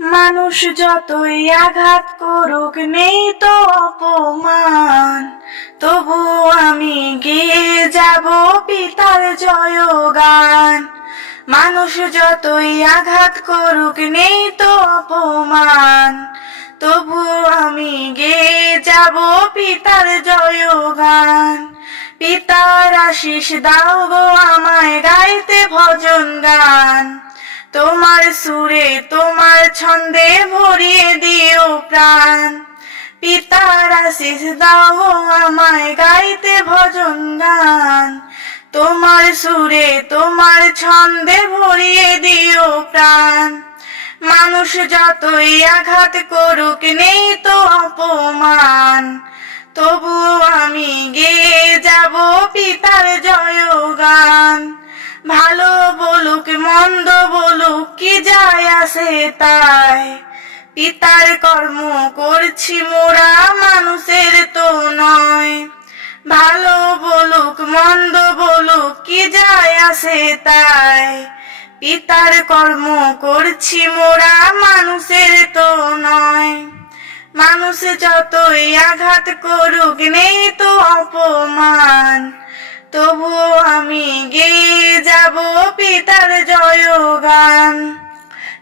মানুষ যতই আঘাত করুক, নেই তো অপমান। তবু আমি গিয়ে যাব পিতার জয়গান। মানুষ যতই আঘাত করুক, নেই তো অপমান। তবু আমি গিয়ে যাব পিতার জয়গান। পিতার আশিস দাও গো আমায়, গাইতে ভজন গান। তোমার সুরে তোমার ছন্দে ভরিয়ে দিও প্রাণ। পিতার আশিস দাও আমায় গাইতে ভজন গান। তোমার সুরে তোমার ছন্দে ভরিয়ে দিও প্রাণ। মানুষ যতই আঘাত করুক, নেই তো অপমান। তবু আমি গেয়ে যাব পিতার জয়গান। ভালো বলুক, মন্দ বলুক, কি যায় আসে তাই? পিতার কর্ম করছি মোরা, মানুষের তো নয়। ভালো বলুক, মন্দ বলুক, কি যায় আসে তাই? পিতার কর্ম করছি মোরা, মানুষের তো নয়। মানুষ যতই আঘাত করুক, নেই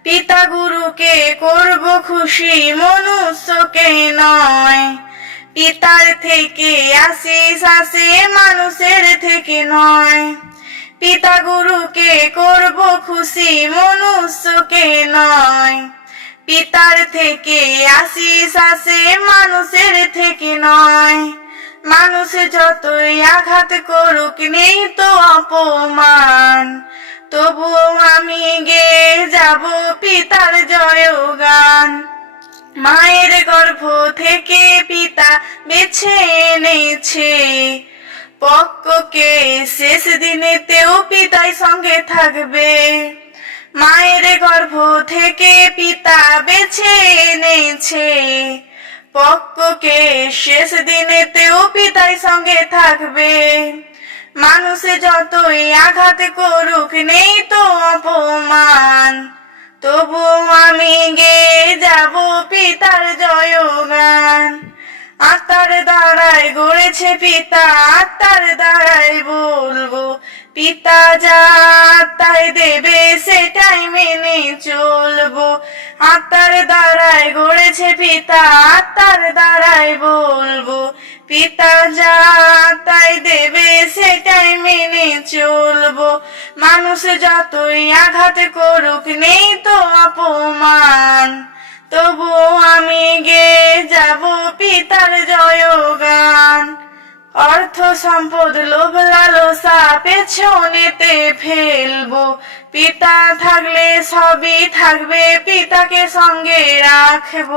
পিতা গুরুকে করব খুশি, মনুষ্যকে নয়। পিতার থেকে আশিস আসে, মানুষের থেকে নয়। পিতা গুরুকে করব খুশি, মনুষ্যকে নয়। পিতার থেকে আশিস আসে, মানুষের থেকে নয়। মানুষ যতই আঘাত করুক, নেই তো অপমান। তবুও আমি গে যাব পিতার জয়গান মায়ের গর্ভ থেকে পিতা বেছে এনেছে। পক্ককে শেষ দিনেতেও পিতাই সঙ্গে থাকবে। মায়ের গর্ভ থেকে পিতা বেছে এনেছে। পক্ককে শেষ দিনেতেও পিতাই সঙ্গে থাকবে। মানুষ যতই আঘাত করুক, নেই তো অপমান। তবু আমি গে যাব পিতার জয়গান। আত্মার দ্বারাই গড়েছে পিতা, আত্মার দ্বারাই বলব, পিতা যা তাই দেবে, সেটাই মেনে চলবো। আত্মার দ্বারাই গড়েছে পিতা, আত্মার দ্বারাই বলব, পিতা যা চলবো। মানুষ যতই আঘাত করুক, নেই তো অপমান। তবু আমি গে যাব পিতার জয়গান। অর্থ সম্পদ, লোভ, লালসা পেছনেতে ফেলব। পিতা থাকলে সবই থাকবে, পিতাকে সঙ্গে রাখব।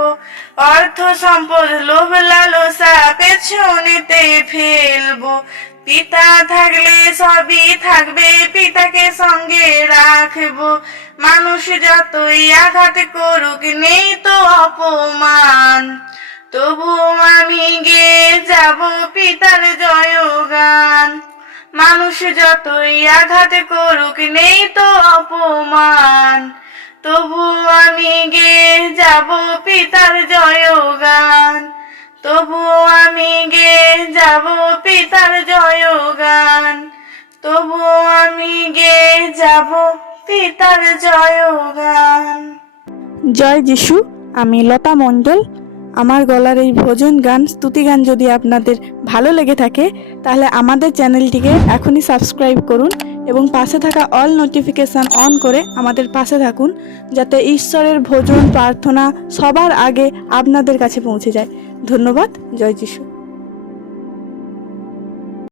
অর্থ সম্পদ, লোভ, লালসা পেছনেতে ফেলব। পিতা থাকলে সবই থাকবে, পিতাকে সঙ্গে রাখব। মানুষ যতই আঘাত করুক, নেই তো অপমান। তবু আমি গে যাব পিতার জয়গান। মানুষ যতই আঘাত করুক, নেই তো অপমান। তবু আমি গে যাব পিতার জয়গান। তবু আমি গে যাব পিতার জয়গান। তবু আমি গে যাব পিতার জয়গান। জয় যিশু, আমি লতা মণ্ডল। আমার গলার এই ভোজন গান, স্তুতি গান যদি আপনাদের ভালো লেগে থাকে, তাহলে আমাদের চ্যানেলটিকে এখনই সাবস্ক্রাইব করুন এবং পাশে থাকা অল নোটিফিকেশান অন করে আমাদের পাশে থাকুন, যাতে ঈশ্বরের ভোজন প্রার্থনা সবার আগে আপনাদের কাছে পৌঁছে যায়। ধন্যবাদ জয় যিশু।